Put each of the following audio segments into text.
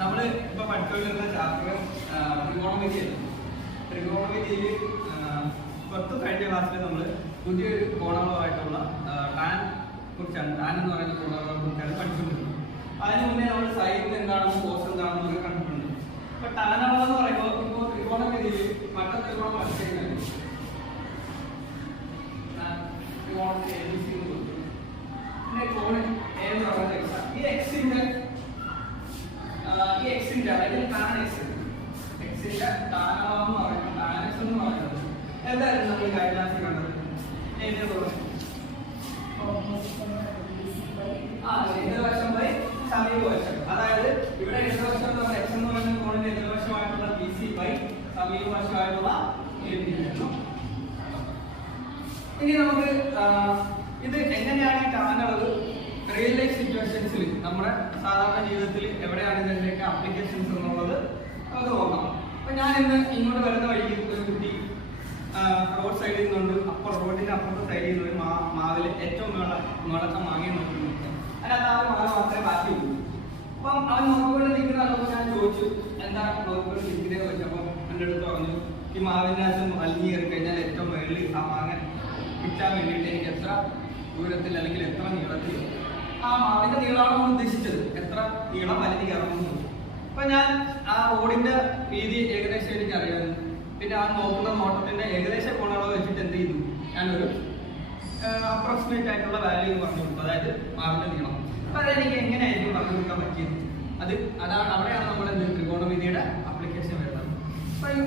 നമ്മള് ഇപ്പൊ പഠിച്ചുകൊണ്ടിരുന്ന ചാപ്റ്റർ ത്രികോണമിതിയല്ല. ത്രികോണമിതിയിൽ കഴിഞ്ഞ ക്ലാസ്സിൽ നമ്മൾ പുതിയൊരു കോണളവായിട്ടുള്ള ടാൻ കുറിച്ചാണ്, ടാൻ എന്ന് പറയുന്ന കോണളയെ കുറിച്ചാണ് പഠിച്ചുകൊണ്ടിരുന്നത്. അതിന് മുന്നേ നമ്മൾ സൈൻ എന്താണെന്നും കോസ് എന്താണെന്നും ഒക്കെ കണ്ടിട്ടുണ്ട്. ഇപ്പൊ ടാൻ അളവ് എന്ന് പറയുമ്പോൾ ഇപ്പോൾ ത്രികോണമിതിയിൽ മറ്റേ ത്രികോണം പഠിച്ചു കഴിഞ്ഞാൽ ത്രികോണത്തിൽ ABC എന്ന് കൊടുത്തു. പിന്നെ കോണ് A എന്ന് പറയുന്നത് ഈ എക്സിന്റെ അല്ലെങ്കിൽ ടാൻ എക്സിന്റെ ടാൻ അളവ് എന്ന് പറയുന്നത് ടാൻ എക്സ് എന്ന് പറയുന്നത് എന്തായാലും നമ്മൾ കഴിഞ്ഞ ക്ലാസ്സിൽ കണ്ടത് എതിർവശം ബൈ സമീപവശം. അതായത് ഇവിടെ എതിർവശം എന്ന് പറയുന്നത് എക്സ് എന്ന് പറയുന്ന കോണിന്റെ എതിർവശമായിട്ടുള്ള BC ബൈ സമീപവശമായിട്ടുള്ള AB. ഇനി നമുക്ക് ഇത് എങ്ങനെയാണ് ടാൻ അളവ് റിയൽ ലൈഫ് സിറ്റുവേഷൻസിൽ നമ്മുടെ സാധാരണ ജീവിതത്തിൽ എവിടെയാണ് ഇതിന്റെയൊക്കെ ആപ്ലിക്കേഷൻസ് എന്നുള്ളത് നമുക്ക് നോക്കാം. അപ്പൊ ഞാൻ ഇന്ന് ഇങ്ങോട്ട് വരുന്ന വഴിക്ക് ഒരു കുട്ടി റോഡ് സൈഡിൽ നിന്നുണ്ട്. അപ്പോൾ റോഡിന്റെ അപ്പുറത്തെ സൈഡിൽ നിന്ന് ഒരു മാവില് ഏറ്റവും മുളക്കം മാങ്ങി നോക്കുന്നുണ്ട്. അതിനകത്ത് ആ മാങ്ങ മാത്രമേ ബാക്കിയുള്ളൂ. അപ്പം അവൻ നോക്കിക്കൊണ്ട് നിൽക്കുന്ന ഞാൻ ചോദിച്ചു എന്താ നോക്കിക്കൊണ്ട് നിൽക്കുന്നത് ചോദിച്ചപ്പോൾ എൻ്റെ അടുത്ത് പറഞ്ഞു ഈ മാവിൻ്റെ അകത്ത് വലിഞ്ഞു കയറി കഴിഞ്ഞാൽ ഏറ്റവും മുകളിൽ ആ മാങ്ങ കിട്ടാൻ വേണ്ടിയിട്ട് എനിക്ക് എത്ര ദൂരത്തിൽ അല്ലെങ്കിൽ എത്ര നീളത്തിൽ ആ മാവിന്റെ നീളമാണ് ഉദ്ദേശിച്ചത്, എത്ര നീളം വലിഞ്ഞു കയറണമെന്ന്. അപ്പൊ ഞാൻ ആ റോഡിന്റെ വീതി ഏകദേശം എനിക്ക് അറിയാമായിരുന്നു. പിന്നെ ആ നോക്കുന്ന നോട്ടത്തിന്റെ ഏകദേശ കോണളവ് വെച്ചിട്ട് എന്ത് ചെയ്തു, ഞാനൊരു അപ്രോക്സിമേറ്റ് ആയിട്ടുള്ള വാല്യൂ പറഞ്ഞു കൊടുത്തു, അതായത് മാവിന്റെ നീളം. അപ്പൊ അതെനിക്ക് എങ്ങനെയായിരിക്കും പറഞ്ഞു കൊടുക്കാൻ പറ്റിയത്? അതാണ് അവിടെയാണ് നമ്മൾ എന്ത് ത്രികോണമിതിയുടെ അപ്ലിക്കേഷൻ വരുന്നത്. അപ്പൊ ഇത്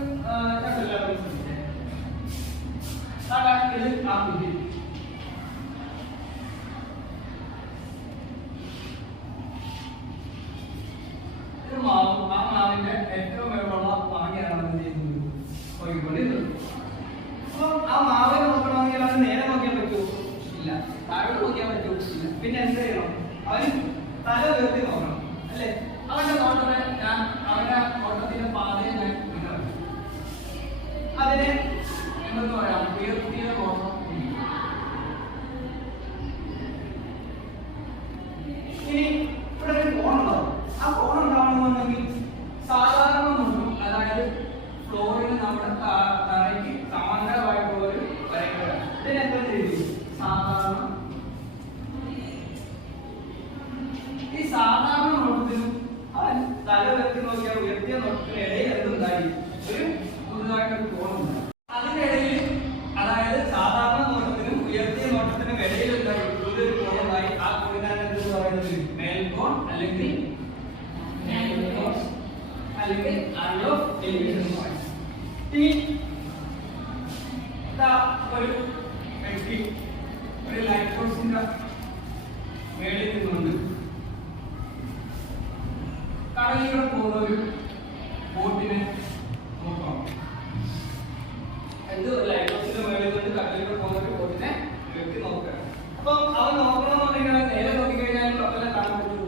ആ വിധി ആ മാവിന്റെ ഏറ്റവും മേലുള്ള മാങ്ങയാണ് എന്ത് ചെയ്യുന്നത് പോയിക്കൊണ്ടിരുന്നത്. അപ്പൊ ആ മാവിനെ നോക്കണമെങ്കിൽ അവന് നേരെ നോക്കിയാൽ പറ്റുമോ? ഇല്ല. താഴോട്ട് നോക്കിയാൽ പറ്റുമോ? ഇല്ല. പിന്നെ എന്ത് ചെയ്യണം? അവൻ തല ഉയർത്തി നോക്കണം, അല്ലെ? അവന്റെ നോട്ടത്തെ അവന്റെ ഓട്ടത്തിന്റെ പാതയെ ഞാൻ അതിനെ എന്തെന്ന് പറയാം, ഉയർത്തിയ നോട്ടം. ഇനി ഇവിടെ ഒരു കോണുണ്ടാവും. ആ കോൺ ഉണ്ടാവണമെന്നുണ്ടെങ്കിൽ സാധാരണ നോക്കും, അതായത് ഫ്ലോറിന് നമ്മുടെ തറയ്ക്ക് സമാന്തരമായിട്ടുള്ള ഒരു വരയ്ക്കുക. ഇതിനെന്താ ചെയ്തു? സാധാരണ. ഈ സാധാരണ നോട്ടത്തിനും അവൻ തല ഉയർത്തി നോക്കിയാൽ ഉയർത്തിയ നോട്ടത്തിന് ഇടയിൽ എന്തുണ്ടായി? ഒരു പുതുതായിട്ടൊരു കോണുണ്ട്. അതിനിടയിൽ, അതായത് സാധാരണ നോട്ടത്തിനും ഉയർത്തിയ നോട്ടത്തിനും ഇടയിൽ എന്തായി? പുതിയൊരു കോണുണ്ടായി. ആ കോണിനാണ് എന്തെന്ന് പറയുന്നത്? മേൽകോൺ അല്ലെങ്കിൽ angle of elevation point. ഇനി ഒരു ലൈറ്റ് ഹൗസിന്റെ മേളിൽ നിന്നുകൊണ്ട് കടലിലൂടെ പോകുന്ന ഒരു ബോട്ടിനെ നോക്കാം. എന്ത് ലൈറ്റ് ഹൗസിന്റെ മേളിൽ നിന്ന് കടലിലൂടെ പോകുന്ന ഒരു ബോട്ടിനെ വ്യക്തി നോക്കുക. അപ്പൊ അവൻ നോക്കണമെന്നുണ്ടെങ്കിൽ നേരെ നോക്കിക്കഴിഞ്ഞാൽ കപ്പലിനെ കാണാൻ പറ്റൂ,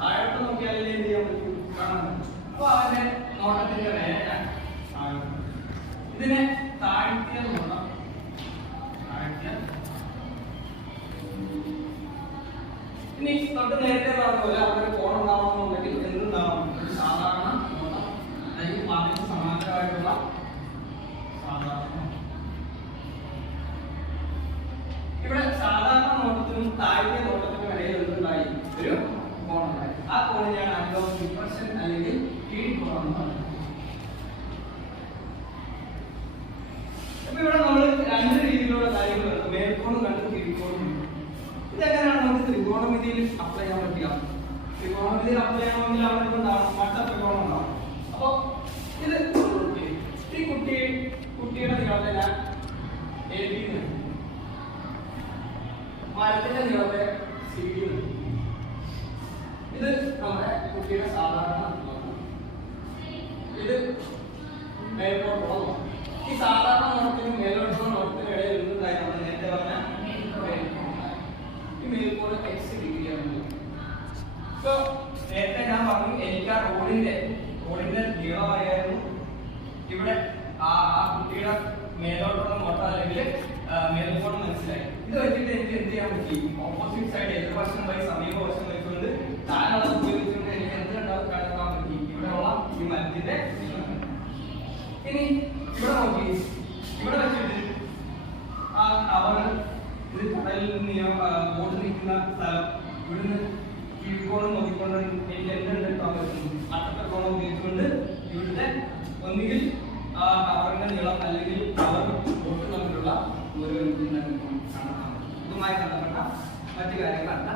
താഴോട്ട് നോക്കിയാലേ എന്ത് ചെയ്യാൻ പറ്റൂ, കാണാൻ പറ്റും. അപ്പൊ അവന്റെ നോട്ടത്തിന്റെ നേരെ ഞാൻ ഇതിനെ താഴ്ത്തിയ നോട്ടം, ഇനി തൊട്ട് നേരത്തെ പറഞ്ഞ പോലെ അവരുടെ കോൺ ഉണ്ടാവണമെന്നുണ്ടെങ്കിൽ എന്തുണ്ടാവണം? ഒരു സാധാരണ നോട്ടം, അതായത് പാട്ടിന് സമാന്തരമായിട്ടുള്ള സാധാരണ. ഇവിടെ സാധാരണ നോട്ടത്തിനും താഴ്ത്തിയ നോട്ടത്തിനും ഇടയിൽ എന്തുണ്ടായി? ഒരു കോണുണ്ടായി. ആ കോണിനെയാണ് ആംഗിൾ ഓഫ് ഡിഫ്രക്ഷൻ അല്ലെങ്കിൽ കീഴ്കോണം എന്ന് പറയുന്നത്. അപ്പൊ ഇവിടെ നമ്മൾ രണ്ട് രീതിയിലുള്ള കാര്യങ്ങൾ, മേൽക്കോണും കണ്ടു, കീഴ്ക്കോണും. ഇതെങ്ങനെയാണ് നമുക്ക് ത്രികോണമിതിയിൽ അപ്ലൈ ചെയ്യാൻ പറ്റുക? ത്രികോണമിതിയിൽ അപ്ലൈ ചെയ്യണമെങ്കിൽ അവിടെ ഉണ്ടാവും മട്ട ത്രികോണം ഉണ്ടാവും. അപ്പൊ ഇത് ഈ കുട്ടിയുടെ നീളത്തെ ഞാൻ AB എന്ന്, മരത്തിന്റെ നീളത്തെ CD എന്ന്. ഇത് നമ്മുടെ കുട്ടിയുടെ സാധാരണ നോട്ടം. ഇത് മേൽക്കോട്ടുള്ള നോട്ടം. ഈ സാധാരണ നോട്ടത്തിനും മേലോട്ടുള്ള നോട്ടത്തിനും ഇടയിൽ നിന്നുണ്ടായി നമ്മൾ നേരത്തെ പറഞ്ഞ ഈ മേൽക്കോട് X ഡിഗ്രിയാണ്. ഇപ്പൊ നേരത്തെ ഞാൻ പറഞ്ഞു എനിക്ക് ആ റോഡിന്റെ നീളമായിരുന്നു. ഇവിടെ ആ കുട്ടിയുടെ മേലോട്ടുള്ള നോട്ടം അല്ലെങ്കിൽ മേൽക്കോട് മനസ്സിലായി. ഇത് വെച്ചിട്ട് എനിക്ക് എന്ത് ചെയ്യാൻ പറ്റി? ഓപ്പോസിറ്റ് സൈഡ് ബഹിർവശം വഴി സമീപവശം വെച്ചുകൊണ്ട് താഴെ ഉപയോഗിച്ചുകൊണ്ട് എനിക്ക് എന്ത് കണ്ടെത്താൻ പറ്റി? ഇവിടെയുള്ള ഈ മരത്തിന്റെ നീളം. ഇനി ഇവിടെ നോക്കി, ഇവിടെ വെച്ചിട്ട് ആ അവർ ഇത് കടലിൽ നിന്ന് ബോട്ട് നിൽക്കുന്ന സ്ഥലം ഇവിടുന്ന് കീഴ്ക്കോണം നോക്കിക്കൊണ്ട് എനിക്ക് എന്തുണ്ട് എടുക്കാൻ പറ്റുന്നു? അട്ടക്കോണം ഉപയോഗിച്ചുകൊണ്ട് ഇവിടുത്തെ ഒന്നുകിൽ ആ ടവറിന്റെ നീളം അല്ലെങ്കിൽ ടവർ ബോട്ട് തമ്മിലുള്ള ഒരു കണ്ടെത്താൻ പറ്റും. ഇതുമായി ബന്ധപ്പെട്ട മറ്റു കാര്യങ്ങളല്ല